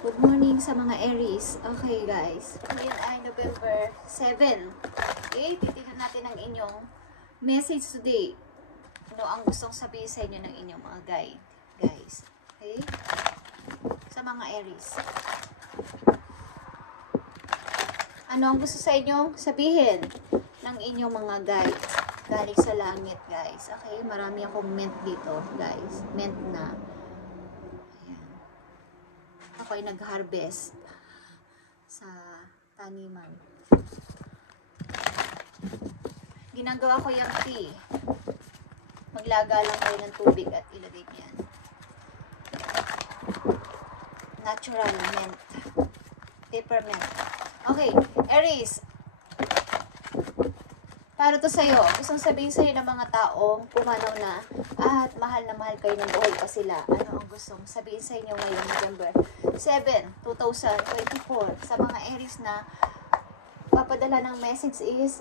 Good morning sa mga Aries. Okay guys, ngayon ay November 7. Okay, titignan natin ang inyong message today. Ano ang gustong sabihin sa inyo ng inyong mga guide, guys. Okay, sa mga Aries. Ano ang gusto sa inyong sabihin ng inyong mga guide galing sa langit, guys. Okay, marami akong mint dito, guys. Mint na. Ako ay nag-harvest sa taniman. Ginagawa ko yung tea. Maglaga lang kayo ng tubig at ilagay niyan. Natural mint. Peppermint. Okay, Aries. Para to sa'yo. Gustong sabihin sa'yo ng mga taong pumanaw na at mahal na mahal kayo ng buhay pa sila. Ano ang gustong sabihin sa inyo ngayong November 7, 2024 sa mga Aries na papadala ng message is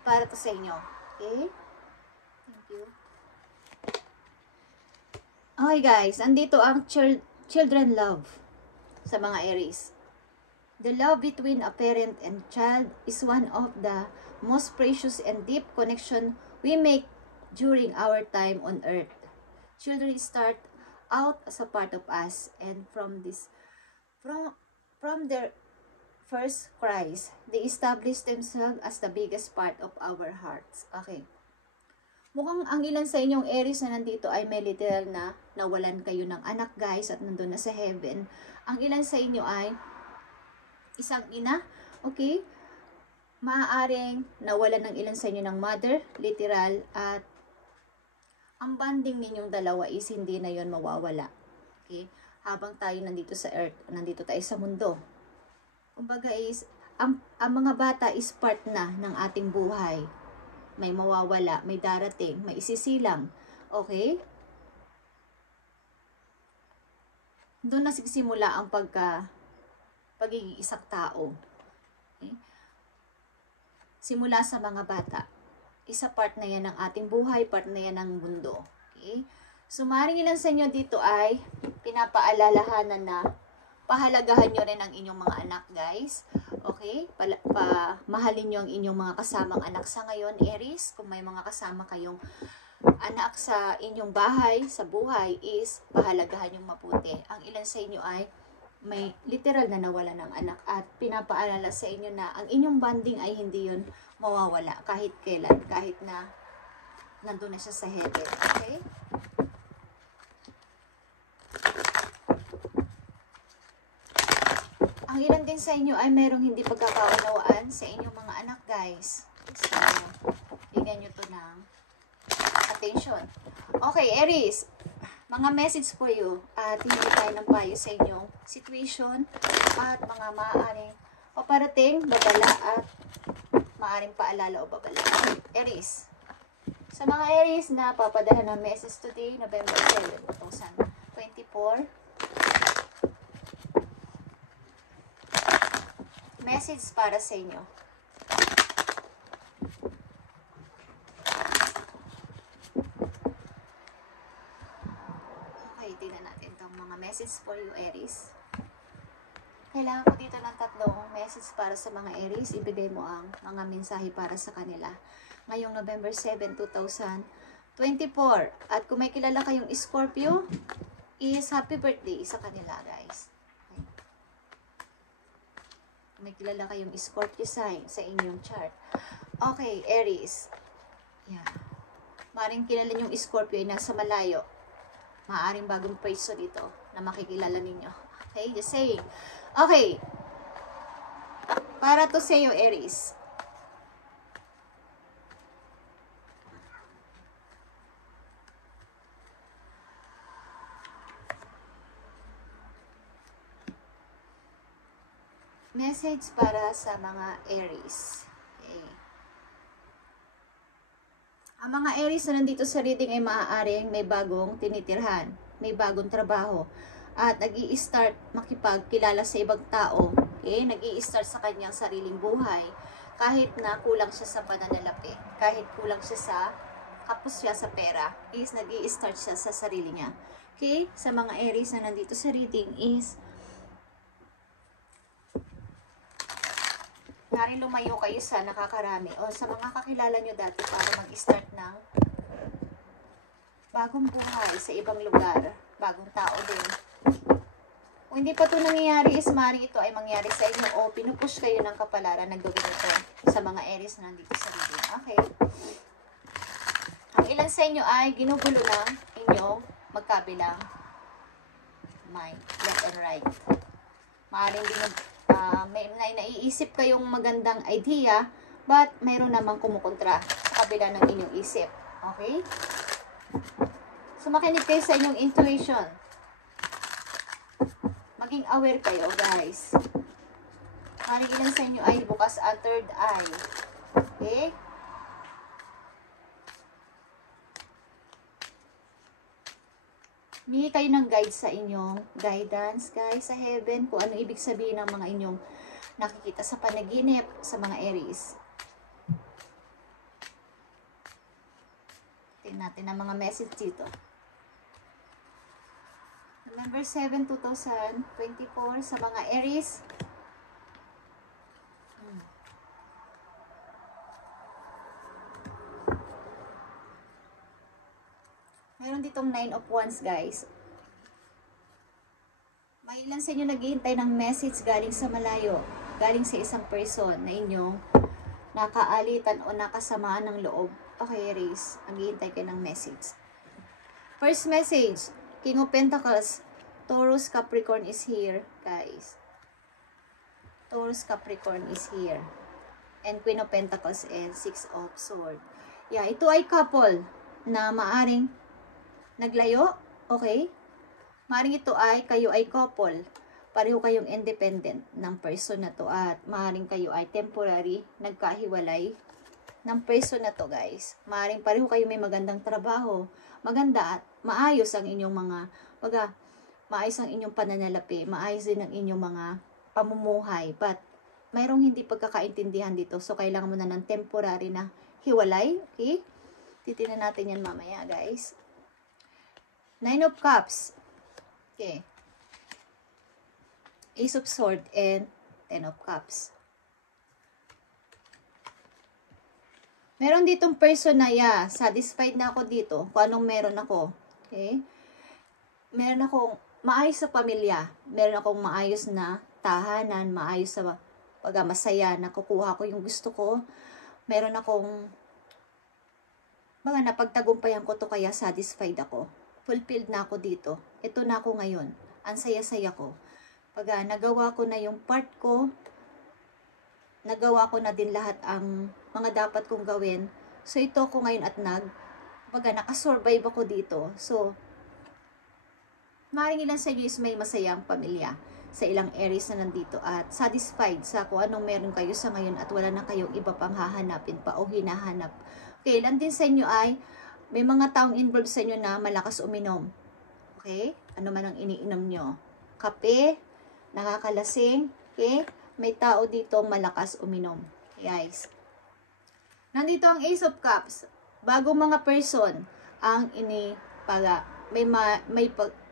para to sa inyo. Okay? Thank you. Okay guys, andito ang children love sa mga Aries. The love between a parent and child is one of the most precious and deep connection we make during our time on earth. Children start out as a part of us, and from their first cries, they establish themselves as the biggest part of our hearts. Okay. Mukhang ang ilan sa inyong Aries na nandito ay may literal na nawalan kayo ng anak guys at nandun na sa heaven. Ang ilan sa inyo ay isang ina, okay? Maaaring nawalan ng ilan sa inyo ng mother, literal, at ang bonding ninyong dalawa is hindi na yon mawawala. Okay? Habang tayo nandito sa earth, nandito tayo sa mundo. Kumbaga is, ang mga bata is part na ng ating buhay. May mawawala, may darating, may isisilang. Okay? Doon nagsisimula ang pagiging isang tao. Okay? Simula sa mga bata. Isa part na yan ng ating buhay, part na yan ng mundo. Okay? So, maaaring ilan sa inyo dito ay pinapaalalahanan na pahalagahan nyo rin ang inyong mga anak, guys. Okay? Mahalin nyo ang inyong mga kasamang anak sa ngayon, Aries. Kung may mga kasama kayong anak sa inyong bahay, sa buhay, is pahalagahan yung mabuti. Ang ilan sa inyo ay may literal na nawala ng anak at pinapaalala sa inyo na ang inyong bonding ay hindi yun mawawala kahit kailan, kahit na nandun na siya sa heaven. Okay? Ang ilan din sa inyo ay merong hindi pagkakaunawaan sa inyong mga anak, guys. So, bigyan nyo to ng attention. Okay, Aries. Mga message for you at hindi tayo ng payo sa inyong situation at mga maaaring paparating, babala at maaaring paalala o babala. Aries. Sa mga Aries na papadala ng message today, November 7, 2024. Message para sa inyo. Tingnan natin itong mga message for you, Aries. Kailangan ko dito ng tatlong message para sa mga Aries. Ibigay mo ang mga mensahe para sa kanila. Ngayong November 7, 2024. At kung may kilala kayong Scorpio, is happy birthday sa kanila, guys. Okay. Kung may kilala kayong Scorpio sign sa inyong chart. Okay, Aries. Yeah. Maring kilala yung Scorpio ay nasa malayo. Maaaring bagong pwesto dito na makikilala ninyo. Okay, just saying. Okay. Para to sa iyo, Aries. Message para sa mga Aries. Okay. Ang mga Aries na nandito sa reading ay maaaring may bagong tinitirhan, may bagong trabaho, at nag-i-start makipagkilala sa ibang tao. Okay? Nag-i-start sa kanyang sariling buhay, kahit na kulang siya sa pananalapi, kahit kulang siya sa kapos siya sa pera, is nag-i-start siya sa sarili niya. Okay? Sa mga Aries na nandito sa reading is, narin lumayo kayo sa nakakarami o sa mga kakilala nyo dati para mag-start ng bagong buhay sa ibang lugar, bagong tao din. Kung hindi pa ito nangyayari, is maaaring ito ay mangyari sa inyo o pinupush kayo ng kapalaran na gawin ito sa mga Aries na nandito sa reading. Okay? Ang ilan sa inyo ay ginugulo ng inyong magkabilang mind, left and right. Maaaring may naiisip kayong magandang idea, but mayroon namang kumukontra sa kabila ng inyong isip. Okay? So, makinig kayo sa inyong intuition. Maging aware kayo, guys. Maaaring ilan sa inyo ay bukas ang third eye. Okay? Bigay kayo ng guide sa inyong guidance, guys, sa heaven, kung ano ibig sabihin ng mga inyong nakikita sa panaginip sa mga Aries. Tingnan natin ang mga message dito. November 7, 2024 sa mga Aries. Meron ditong 9 of Wands, guys. May ilan sa inyo naghihintay ng message galing sa malayo, galing sa isang person na inyong nakaalitan o nakasamaan ng loob. Okay, Aries, naghihintay kayo ng message. First message, King of Pentacles, Taurus, Capricorn is here, guys. Taurus, Capricorn is here. And Queen of Pentacles and Six of Swords. Yeah, ito ay couple na maaring naglayo, okay? Maaaring ito ay, kayo ay couple. Pareho kayong independent ng person na to at maaaring kayo ay temporary, nagkahiwalay ng person na to, guys. Maaaring pareho kayo may magandang trabaho, maganda at maayos ang inyong maayos ang inyong pananalapi, maayos din ang inyong mga pamumuhay. But, mayroong hindi pagkakaintindihan dito. So, kailangan mo na ng temporary na hiwalay, okay? Titingnan natin yan mamaya, guys. 9 of Cups. Okay. Ace of Swords and 10 of Cups. Meron ditong person na, satisfied na ako dito kung anong meron ako. Okay? Meron akong maayos sa pamilya. Meron akong maayos na tahanan, maayos sa masaya, nakukuha ko yung gusto ko. Meron akong napagtagumpayan ko to kaya satisfied ako. Fulfilled na ako dito. Ito na ako ngayon. Ang saya-saya ko. Nagawa ko na yung part ko, nagawa ko na din lahat ang mga dapat kong gawin. So, ito ako ngayon at nakasurvive ako dito. So, maaaring ilan sa inyo is may masayang pamilya sa ilang Aries na nandito at satisfied sa kung anong meron kayo sa ngayon at wala na kayong iba pang hahanapin pa o hinahanap. Okay, ilan din sa inyo ay may mga taong involved sa inyo na malakas uminom. Okay? Ano man ang iniinom nyo. Kape, nakakalasing, okay? May tao dito malakas uminom. Okay, guys. Nandito ang Ace of Cups. Bagong mga person ang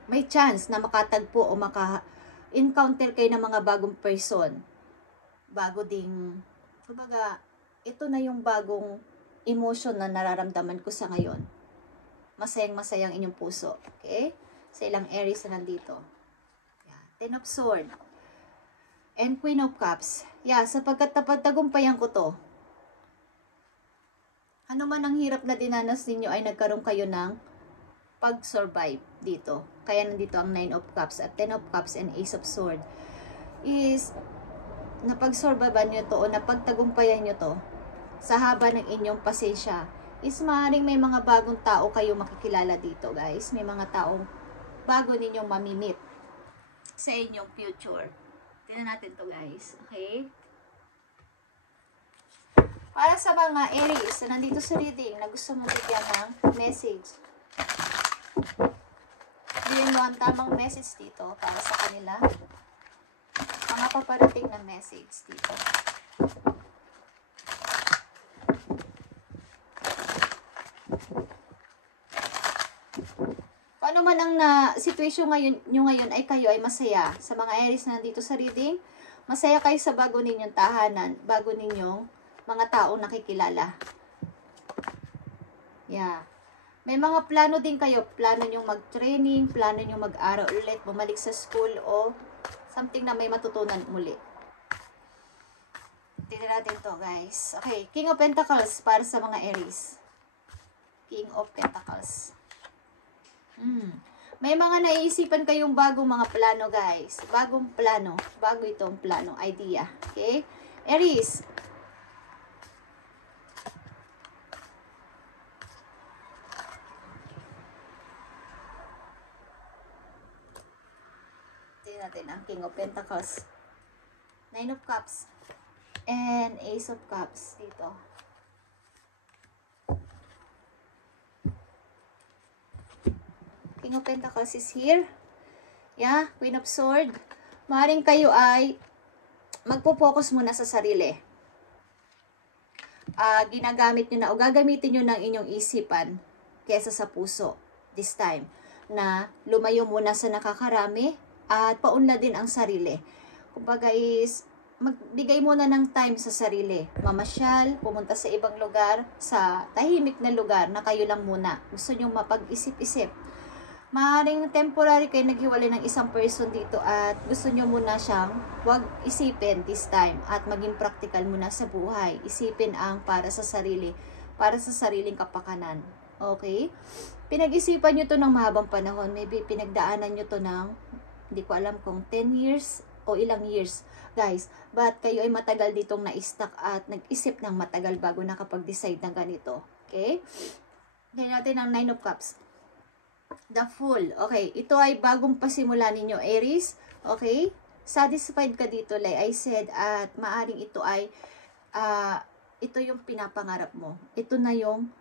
may chance na makatagpo o maka-encounter kayo ng mga bagong person. Bago ding, ito na yung bagong emotion na nararamdaman ko sa ngayon. Masayang-masayang inyong puso. Okay? Sa ilang Aries na nandito. Yeah. 10 of Swords. And Queen of Cups. Yeah, sapagkat napagtagumpayan ko to. Ano man ang hirap na dinanas ninyo ay nagkaroon kayo ng pag-survive dito. Kaya nandito ang 9 of Cups at 10 of Cups and Ace of Swords. Is napag-survive nyo to o napagtagumpayan nyo to sa haba ng inyong pasensya. Is maaaring may mga bagong tao kayo makikilala dito, guys. May mga taong bago ninyong mamimit sa inyong future. Tingnan natin to, guys. Okay? Para sa mga Aries na nandito sa reading na gusto mong bigyan ng message. Bigyan mo ang tamang message dito para sa kanila. Mga paparating na message dito. ano man ang situation nyo ngayon ay kayo ay masaya. Sa mga Aries na nandito sa reading, masaya kayo sa bago ninyong tahanan, bago ninyong mga taong nakikilala. Yeah. May mga plano din kayo. Plano nyo mag-training, plano nyo mag-aral ulit, bumalik sa school o something na may matutunan muli. Tignan natin to, guys. Okay, King of Pentacles para sa mga Aries. King of Pentacles. May mga naiisipan kayong bagong mga plano, guys. Bagong plano. Bago itong plano, idea. Okay? Aries. Tignan natin ang King of Pentacles. Nine of Cups. And Ace of Cups dito. King of Pentacles is here. Yeah, Queen of Swords. Maaaring kayo ay magpo-focus muna sa sarili. Ginagamit nyo na o gagamitin nyo ng inyong isipan kesa sa puso this time. Na lumayo muna sa nakakarami at paunladin ang sarili. Kumbaga is magbigay muna ng time sa sarili. Mamasyal, pumunta sa ibang lugar, sa tahimik na lugar na kayo lang muna. Gusto nyo mapag-isip-isip. Maaaring temporary kayo naghiwalay ng isang person dito at gusto nyo muna siyang wag isipin this time at maging practical muna sa buhay. Isipin ang para sa sarili, para sa sariling kapakanan. Okay? Pinag-isipan nyo to ng mahabang panahon. Maybe pinagdaanan nyo to ng, hindi ko alam kung 10 years o ilang years. Guys, but kayo ay matagal ditong na-stuck at nag-isip ng matagal bago nakapag-decide ng ganito. Okay? Tingnan natin ang Nine of Cups. The Fool. Okay, ito ay bagong pasimula ninyo, Aries. Okay? Satisfied ka dito, like I said, at maaring ito ay ito yung pinapangarap mo. Ito na yung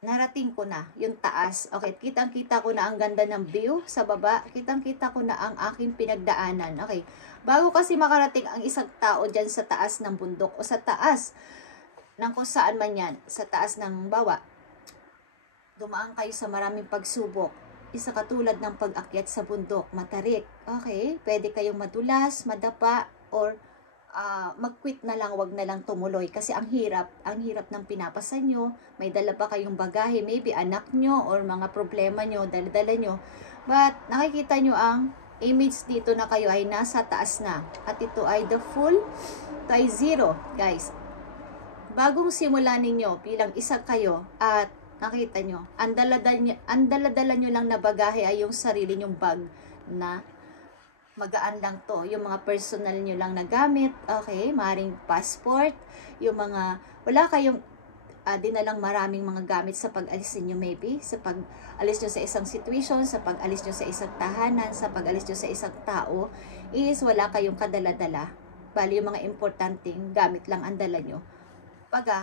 narating ko na, yung taas. Okay, kitang-kita ko na ang ganda ng view sa baba. Kitang-kita ko na ang aking pinagdaanan. Okay, bago kasi makarating ang isang tao dyan sa taas ng bundok o sa taas ng kung saan man yan, sa taas ng bawa, dumaan kayo sa maraming pagsubok. Isa katulad ng pag-akyat sa bundok, matarik. Okay, pwede kayong madulas, madapa, or mag-quit na lang, wag na lang tumuloy. Kasi ang hirap ng pinapasan nyo. May dala pa kayong bagahe, maybe anak nyo, or mga problema nyo, dala-dala nyo. But, nakikita nyo ang image dito na kayo ay nasa taas na. At ito ay the Fool, ito ay 0, guys. Bagong simula ninyo bilang isa kayo at nakita nyo, ang dala-dala nyo lang na bagahe ay yung sarili nyong bag na magaan lang to. Yung mga personal nyo lang na gamit, okay, maaaring passport, yung mga, wala kayong dinalang maraming mga gamit sa pag-alis nyo maybe, sa pag-alis nyo sa isang situation, sa pag-alis nyo sa isang tahanan, sa pag-alis nyo sa isang tao, is wala kayong kadala-dala. Bali yung mga importanteng gamit lang ang dala nyo.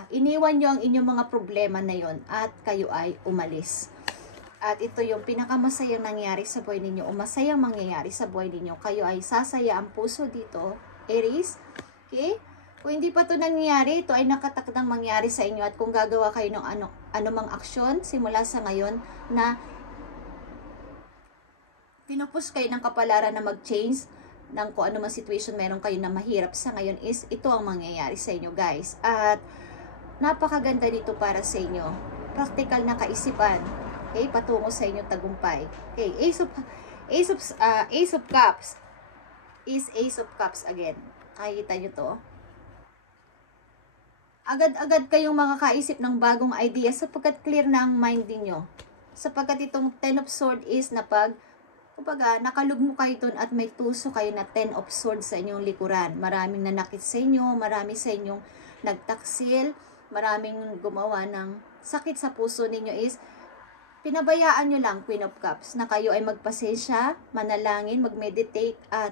Iniwan nyo ang inyong mga problema na yon at kayo ay umalis. At ito yung pinakamasayang nangyari sa buhay ninyo o masayang mangyayari sa buhay ninyo. Kayo ay sasaya ang puso dito, Aries. Okay? Kung hindi pa ito nangyayari, ito ay nakatakdang mangyari sa inyo. At kung gagawa kayo ng anumang aksyon simula sa ngayon na pinupus kayo ng kapalaran na mag-change ng kung ano man situation meron kayo na mahirap sa ngayon, is ito ang mangyayari sa inyo, guys. At napakaganda dito para sa inyo. Practical na kaisipan. Okay, patungo sa inyo tagumpay. Okay, Ace of Cups is Ace of Cups again. Nakikita nyo to. Agad-agad kayong makakaisip ng bagong idea sapagkat clear na ang mind niyo. Sapagkat itong Ten of Swords is kumbaga, nakalugmo kayo dun at may tuso kayo na 10 of Swords sa inyong likuran. Maraming nanakit sa inyo, marami sa inyong nagtaksil, maraming gumawa ng sakit sa puso ninyo, is pinabayaan nyo lang, Queen of Cups, na kayo ay magpasensya, manalangin, mag-meditate, at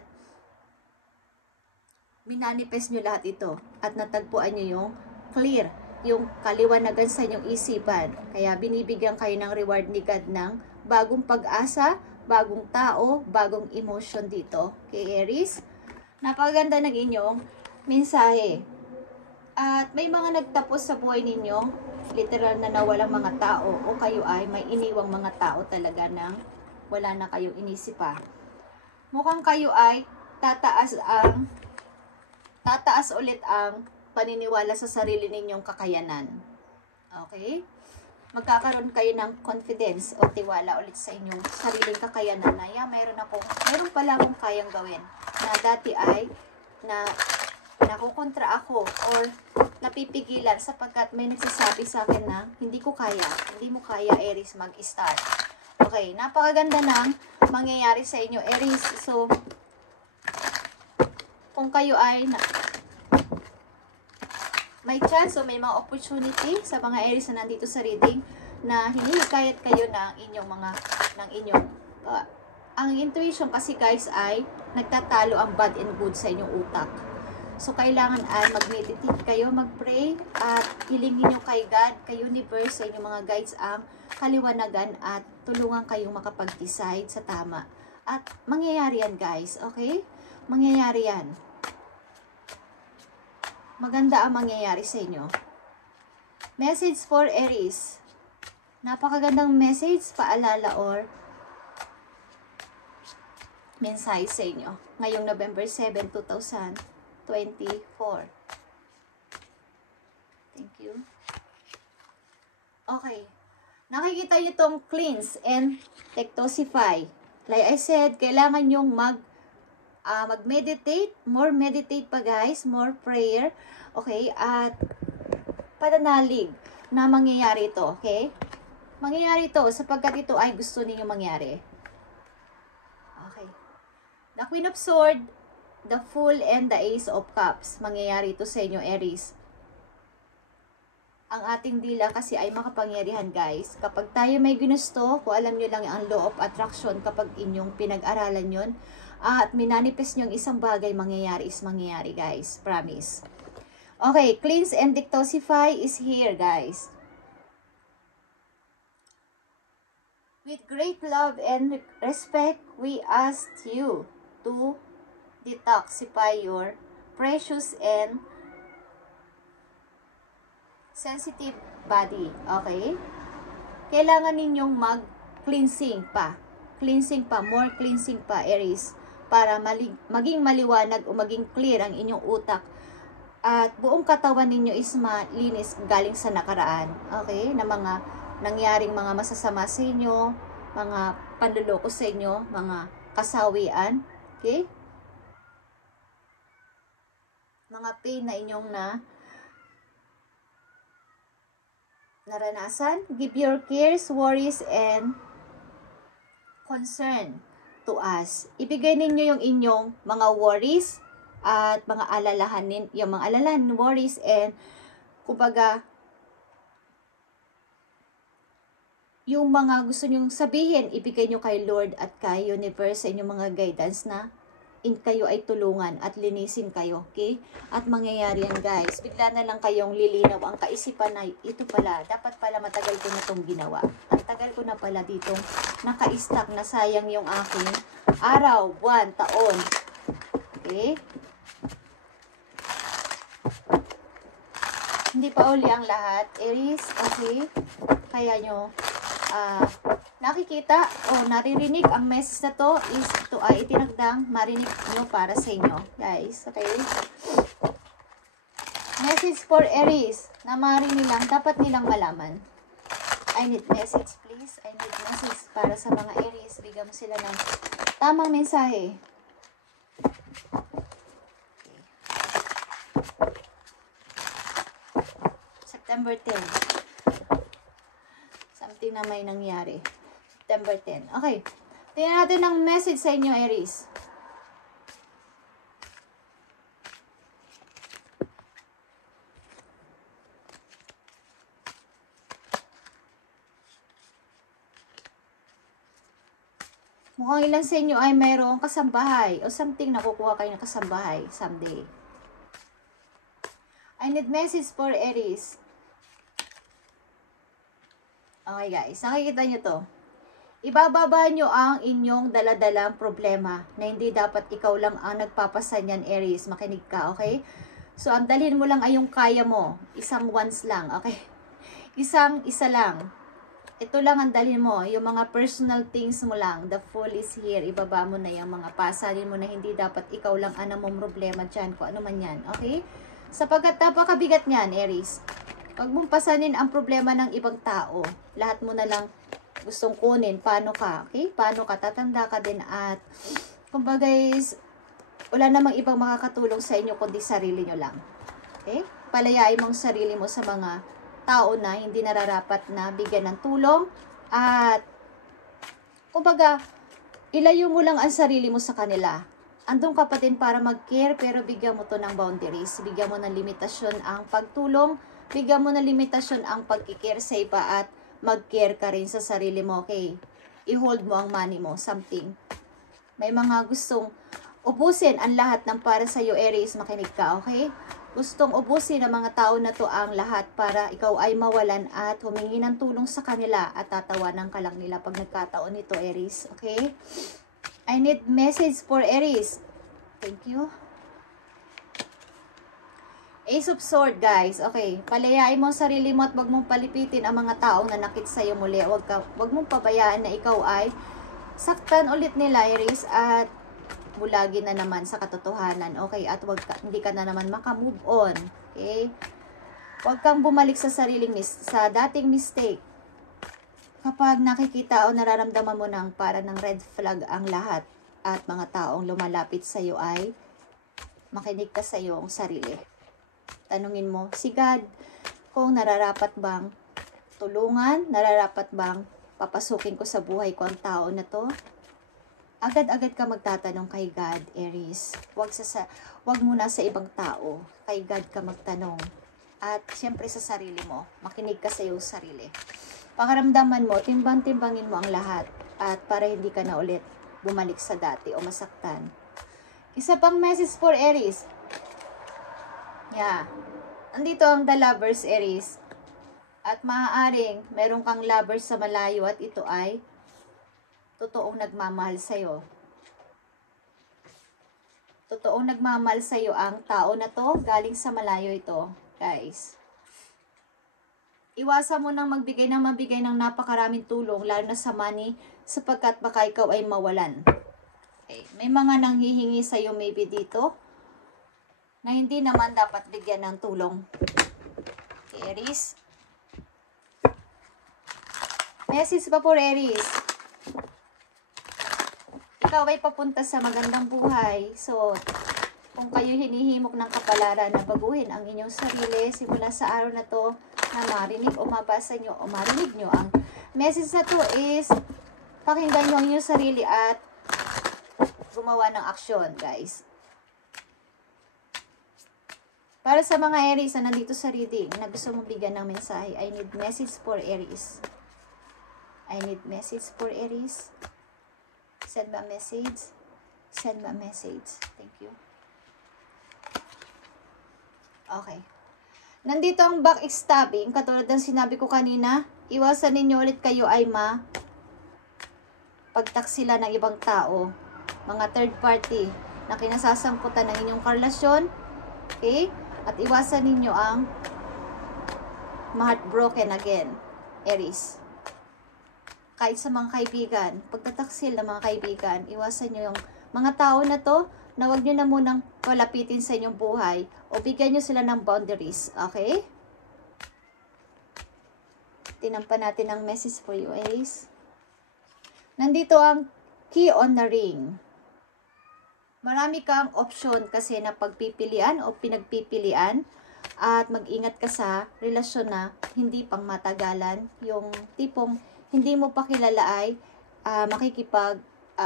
minanifest nyo lahat ito. At natagpuan nyo yung clear, yung kaliwanagan sa inyong isipan. Kaya binibigyan kayo ng reward ni God ng bagong pag-asa, bagong tao, bagong emotion dito. Okay, Aries? Napakaganda ng inyong mensahe. At may mga nagtapos sa buhay ninyo literal na nawalang mga tao o kayo ay may iniwang mga tao talaga nang wala na kayong inisip pa. Mukhang kayo ay tataas ulit ang paniniwala sa sarili ninyong kakayanan. Okay? Magkakaroon kayo ng confidence o tiwala ulit sa inyong sariling kakayanan na meron pala akong kayang gawin na dati ay nakukontra ako or napipigilan sapagkat may nagsasabi sa akin na hindi ko kaya, hindi mo kaya, Aries, mag-start. Okay, napakaganda ng mangyayari sa inyo, Aries. So, kung kayo ay may chance o may mga opportunity sa mga Aries na nandito sa reading na hinihikayat kayo ang intuition kasi guys ay nagtatalo ang bad and good sa inyong utak. So, kailangan ay mag-meditate kayo, mag-pray, at hilingin nyo kay God, kay universe, sa inyong mga guides ang kaliwanagan at tulungan kayong makapag-decide sa tama. At mangyayari yan guys, okay? Mangyayari yan. Maganda ang mangyayari sa inyo. Message for Aries. Napakagandang message, paalala or mensahe sa inyo. Ngayong November 7, 2024. Thank you. Okay. Nakikita nyo itong cleanse and detoxify. Like I said, kailangan nyong mag-meditate. More meditate pa guys. More prayer. Okay. At pananalig na mangyayari ito. Okay. Mangyayari ito sapagkat ito ay gusto ninyo mangyari. Okay. The Queen of Swords, the Fool, and the Ace of Cups. Mangyayari ito sa inyo, Aries. Ang ating dila kasi ay makapangyarihan, guys. Kapag tayo may ginusto, kung alam nyo lang ang law of attraction, kapag inyong pinag-aralan yun, at minanifest nyo ang isang bagay, mangyayari, guys. Promise. Okay, cleanse and detoxify is here, guys. With great love and respect, we ask you to detoxify your precious and sensitive body. Okay? Kailangan ninyong mag-cleansing pa. More cleansing pa, Aries. Para maging maliwanag o maging clear ang inyong utak. At buong katawan ninyo is malinis galing sa nakaraan. Okay? Na mga nangyaring mga masasama sa inyo, mga panluloko sa inyo, mga kasawian. Okay? Mga pain na inyong naranasan. Give your cares, worries, and concern to us. Ibigay ninyo yung inyong mga worries at mga alalahanin, yung mga alalahan, worries, and kumbaga, yung mga gusto nyong sabihin, ibigay nyo kay Lord at kay Universe sa inyong mga guidance na kayo ay tulungan at linisin kayo, okay? At mangyayari yan, guys. Bigla na lang kayong lilinaw ang kaisipan na ito pala, dapat pala matagal ko na itong ginawa. Ang tagal ko na pala ditong naka-stack na sayang yung aking araw, buwan, taon. Okay? Hindi pa uli ang lahat, Aries, okay? Kaya nyo nakikita o naririnig ang message na to is ito ay itinagdang marinig nyo para sa inyo, guys. Okay? Message for Aries na marinig lang, dapat nilang malaman. I need message, please. I need message para sa mga Aries. Bigyan mo sila ng tamang mensahe. September 10. Something na may nangyari. September 10. Okay. Tingnan natin ang message sa inyo, Aries. Mukhang ilan sa inyo ay mayroong kasambahay o something nakukuha kayo ng kasambahay someday. I need message for Aries. Okay guys, nakikita nyo to. Ibababa nyo ang inyong daladalang problema na hindi dapat ikaw lang ang nagpapasa niyan, Aries. Makinig ka, okay? So, ang dalhin mo lang ay yung kaya mo. Isang once lang, okay? Isa lang. Ito lang ang dalhin mo, yung mga personal things mo lang. The Fool is here. Ibaba mo na yung mga pasalin mo na hindi dapat ikaw lang ang mong problema dyan, kung ano man yan. Okay? Sapagkat napakabigat niyan, Aries. Huwag mong pasanin ang problema ng ibang tao. Lahat mo na lang gustong kunin. Paano ka? Okay? Paano ka? Tatanda ka din at kumbaga wala namang ibang makakatulong sa inyo kundi sarili nyo lang. Okay? Palayain mong sarili mo sa mga tao na hindi nararapat na bigyan ng tulong at kumbaga ilayo mo lang ang sarili mo sa kanila. Andun ka pa din para mag-care pero bigyan mo to ng boundaries. Bigyan mo ng limitasyon ang pagtulong, bigyan mo ng limitasyon ang pag-care sa iba at mag-care ka rin sa sarili mo. Okay? I-hold mo ang money mo, something. May mga gustong ubusin ang lahat ng para sa iyo, Aries, makinig ka, okay? Gustong ubusin ng mga tao na to ang lahat para ikaw ay mawalan at humingi ng tulong sa kanila at tatawanan ka lang nila pag nagkataon nito, Aries. Okay? I need message for Aries. Thank you. Ace of Swords, guys. Okay. Palayain mo ang sarili mo at wag mong palipitin ang mga taong nanakit sa'yo muli. Wag mong pabayaan na ikaw ay saktan ulit nila, Aries, at bulagin na naman sa katotohanan, okay? At hindi ka na naman makamove on, okay? Huwag kang bumalik sa sa dating mistake. Kapag nakikita o nararamdaman mo ng para ng red flag ang lahat at mga taong lumalapit sa iyo ay makinig ka sa iyong sarili. Tanungin mo si God kung nararapat bang tulungan, nararapat bang papasukin ko sa buhay ko ang tao na to. Agad-agad ka magtatanong kay God, Aries. Wag muna sa ibang tao. Kay God ka magtanong. At siyempre sa sarili mo. Makinig ka sa iyong sarili. Pakaramdaman mo, timbang-timbangin mo ang lahat. At para hindi ka na ulit bumalik sa dati o masaktan. Isa pang message for Aries. Yeah. Andito ang The Lovers, Aries. At maaaring meron kang lovers sa malayo at ito ay totoong nagmamahal sa'yo. Totoong nagmamahal sa'yo ang tao na to, galing sa malayo ito, guys. Iwasan mo nang magbigay ng napakaraming tulong, lalo na sa money, sapagkat baka ikaw ay mawalan. Okay. May mga nanghihingi sa'yo maybe dito, na hindi naman dapat bigyan ng tulong. Okay, Aries. Message pa po, Aries. Ikaw ay papunta sa magandang buhay. So, kung kayo hinihimok ng kapalaran na baguhin ang inyong sarili, simula sa araw na to, na marinig o mabasa nyo o marinig nyo, ang message na to is, pakinggan nyo ang inyong sarili at gumawa ng aksyon, guys. Para sa mga Aries na nandito sa reading, na gusto mong bigyan ng mensahe, I need message for Aries. I need message for Aries. Send me a message. Send me a message. Thank you. Okay. Nandito ang backstabbing. Katulad ng sinabi ko kanina, iwasan ninyo ulit kayo ay pagtaksila ng ibang tao. Mga third party na kinasasangkutan ng inyong karelasyon. Okay? At iwasan ninyo ang heartbroken again. Aries. Kahit sa mga kaibigan, pagtataksil ng mga kaibigan, iwasan nyo yung mga tao na to, na huwag nyo na munang palapitin sa inyong buhay, o bigyan nyo sila ng boundaries, okay? Tinampan natin ang message for you, Aries. Nandito ang key on the ring. Marami kang option kasi na pagpipilian o pinagpipilian, at mag-ingat ka sa relasyon na hindi pang matagalan, yung tipong hindi mo pa kilala ay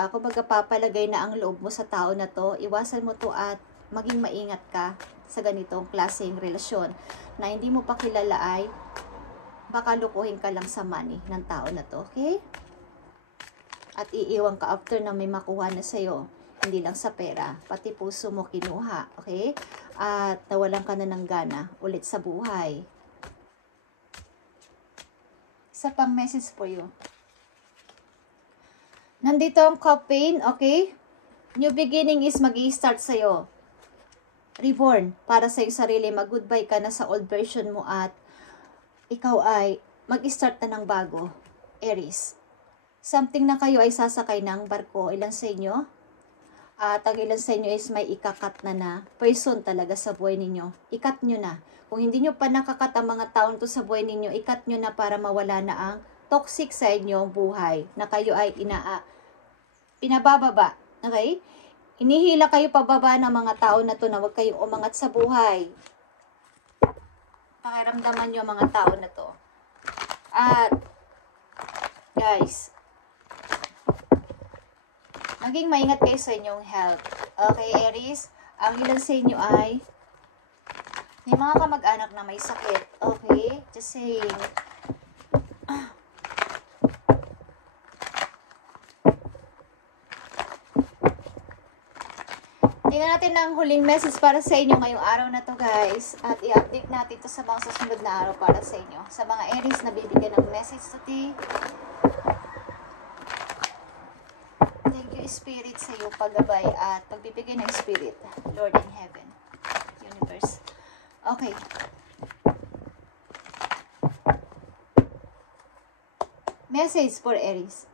kumbaga papalagay na ang loob mo sa tao na to. Iwasan mo to at maging maingat ka sa ganitong klaseng relasyon na hindi mo pa kilala ay baka lukuhin ka lang sa money ng tao na to, okay? At iiwan ka after na may makuha na sa'yo. Hindi lang sa pera, pati puso mo kinuha, okay? At nawalan ka na ng gana ulit sa buhay. Isa pang message for you. Nandito ang campaign, okay? New beginning is mag-i-start sa'yo. Reborn, para sa iyong sarili. Mag-goodbye ka na sa old version mo at ikaw ay mag-start na ng bago, Aries. Something na kayo ay sasakay ng barko, ilan sa inyo? At ang ilan sa inyo is may ikakat na person talaga sa buhay ninyo. Ikat nyo na. Kung hindi nyo pa nakakat ang mga taon to sa buhay ninyo, ikat nyo na para mawala na ang toxic sa inyong buhay na kayo ay pinabababa. Okay? Inihila kayo pababa ng mga tao na to na huwag kayong umangat sa buhay. Pakiramdaman nyo ang mga tao na to. At, guys, maging maingat kayo sa inyong health. Okay, Aries? Ang ilan sa inyo ay may mga kamag-anak na may sakit. Okay? Just saying. Tingnan natin ang huling message para sa inyo ngayong araw na to, guys. At i-update natin to sa mga susunod na araw para sa inyo. Sa mga Aries na bibigyan ng message today. Thank you, Spirit, sa iyo paggabay at pagbibigay ng Spirit, Lord in Heaven, Universe. Okay. Message for Aries.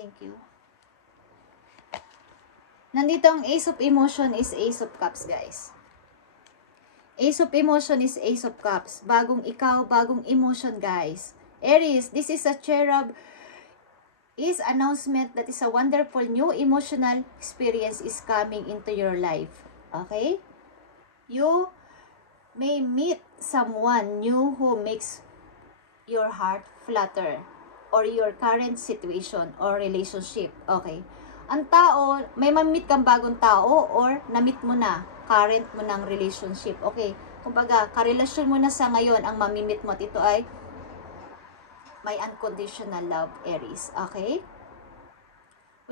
Thank you. Nandito ang Ace of Emotion is Ace of Cups, guys. Ace of Emotion is Ace of Cups. Bagong ikaw, bagong emotion, guys. Aries, this is a cherub is announcement that is a wonderful new emotional experience is coming into your life. Okay? You may meet someone new who makes your heart flutter or your current situation or relationship. Okay? Ang tao, may ma-meet kang bagong tao or na-meet mo na, current mo ng relationship. Okay? Kumbaga, karelasyon mo na sa ngayon ang mamimit mo at ito ay may unconditional love, Aries. Okay?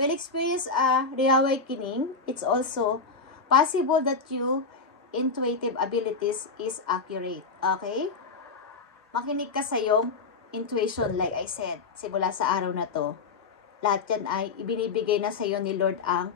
Will experience a reawakening. It's also possible that your intuitive abilities is accurate. Okay? Makinig ka sa iyong intuition, like I said, simula sa araw na to. Lahat yan ay ibinibigay na sa iyo ni Lord ang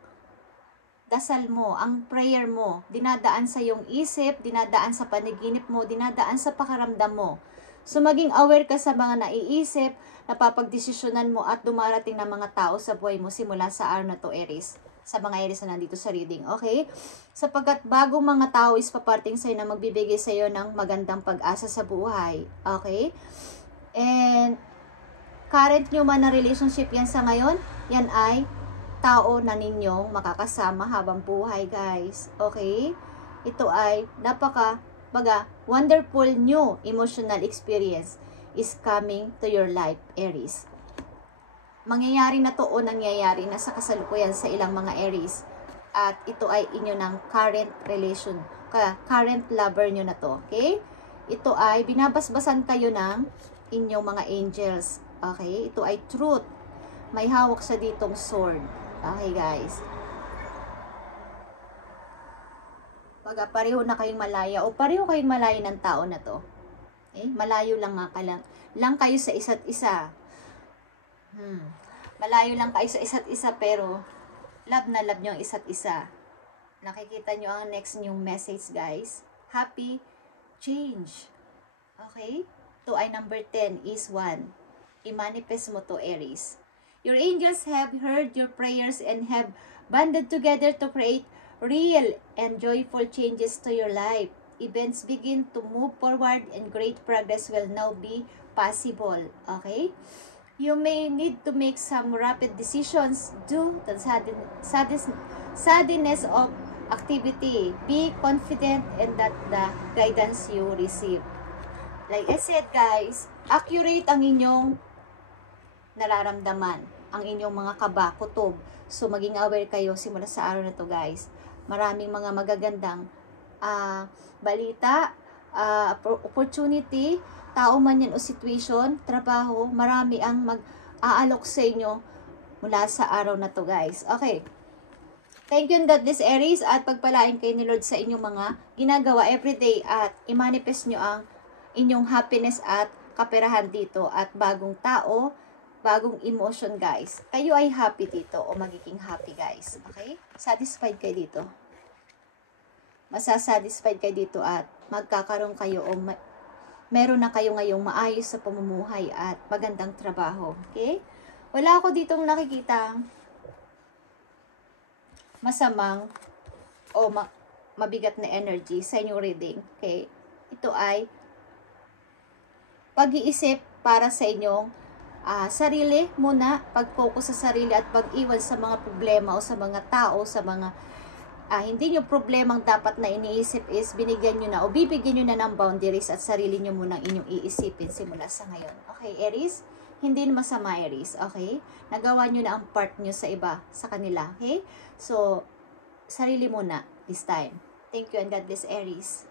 dasal mo, ang prayer mo. Dinadaan sa iyong isip, dinadaan sa panaginip mo, dinadaan sa pakaramdam mo. So, maging aware ka sa mga naiisip, napapagdesisyonan mo at dumarating na mga tao sa buhay mo simula sa araw na to, Aries. Sa mga Aries na nandito sa reading, okay? Sapagkat bagong mga tao is paparting sa'yo na magbibigay sa'yo ng magandang pag-asa sa buhay. Okay? And, current nyo man na relationship yan sa ngayon, yan ay tao na ninyong makakasama habang buhay, guys. Okay? Ito ay wonderful new emotional experience is coming to your life, Aries. Mangyayari na to o nangyayari na sa kasalukuyan sa ilang mga Aries. At ito ay inyo ng current relation, current lover nyo na to. Okay? Ito ay binabasbasan kayo ng inyong mga angels. Okay? Ito ay truth. May hawak sa ditong sword. Okay, guys? Pag pareho na kayong malaya o pareho kayong malaya ng tao na to. Okay? Malayo lang lang kayo sa isa't isa. Malayo lang kayo sa isa't isa pero love na love nyo ang isa't isa. Nakikita nyo ang next nyong message, guys. Happy change. Okay? Ito ay number 10 is 1. I-manifest mo to, Aries. Your angels have heard your prayers and have banded together to create real and joyful changes to your life. Events begin to move forward and great progress will now be possible. Okay? You may need to make some rapid decisions due to suddenness of activity. Be confident in that the guidance you receive. Like I said, guys, accurate ang inyong nararamdaman, ang inyong mga kaba, kutob. So, maging aware kayo simula sa araw na to, guys. Maraming mga magagandang balita, opportunity, tao man yan o situation, trabaho, marami ang mag-aalok sa inyo mula sa araw na to, guys. Okay. Thank you, God bless, Aries, at pagpalain kayo ni Lord sa inyong mga ginagawa everyday at i-manifest nyo ang inyong happiness at kaperahan dito at bagong tao, bagong emotion, guys. Kayo ay happy dito o magiging happy, guys. Okay? Satisfied kayo dito. Masasatisfied kayo dito at magkakaroon kayo o meron na kayo ngayong maayos sa pamumuhay at magandang trabaho. Okay? Wala ako ditong nakikita masamang o mabigat na energy sa inyong reading. Okay? Ito ay pag-iisip para sa inyong sarili muna, pag-focus sa sarili at pag-iwan sa mga problema o sa mga tao, sa mga hindi nyo problemang dapat na iniisip is binigyan nyo na o bibigyan nyo na ng boundaries at sarili nyo muna inyong iisipin simula sa ngayon. Okay, Aries? Hindi na masama, Aries. Okay? Nagawa nyo na ang part nyo sa iba, sa kanila. Okay? So, sarili muna this time. Thank you and God bless, Aries.